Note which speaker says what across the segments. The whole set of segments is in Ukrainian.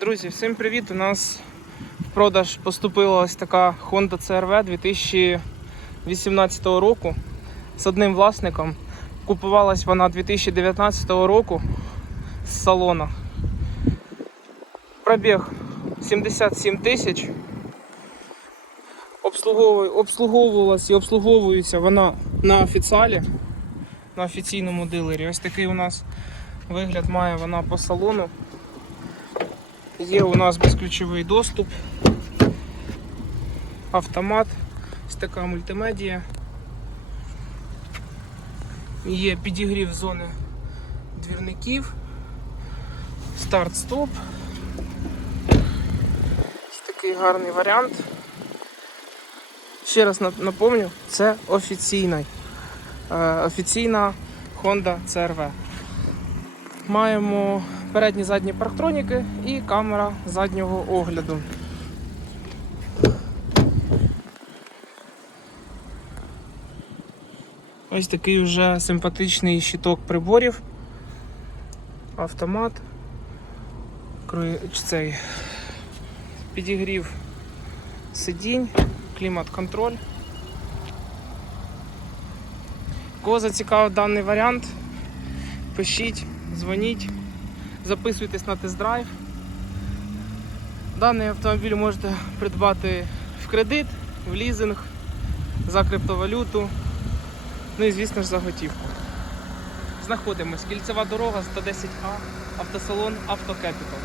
Speaker 1: Друзі, всім привіт! У нас в продаж поступила ось така Honda CRV 2018 року з одним власником. Купувалась вона 2019 року з салона. Пробіг 77 тисяч. Обслуговувалась і обслуговується вона на офіціалі, на офіційному дилері. Ось такий у нас вигляд має вона по салону. Є у нас безключовий доступ, автомат, ось така мультимедія. Є підігрів зони двірників, старт-стоп. Ось такий гарний варіант. Ще раз напомню, це офіційний, е, офіційна Honda CRV. Маємо передні задні парктроніки і камера заднього огляду. Ось такий вже симпатичний щиток приборів. Автомат. Цей підігрів сидінь, клімат-контроль. Кого зацікавив даний варіант, пишіть, дзвоніть, записуйтесь на тест-драйв. Даний автомобіль можете придбати в кредит, в лізинг, за криптовалюту, ну і звісно ж за готівку. Знаходимось. Кільцева дорога 110А, автосалон Автокепітал.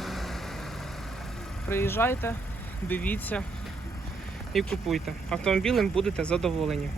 Speaker 1: Приїжджайте, дивіться і купуйте. Автомобілем будете задоволені.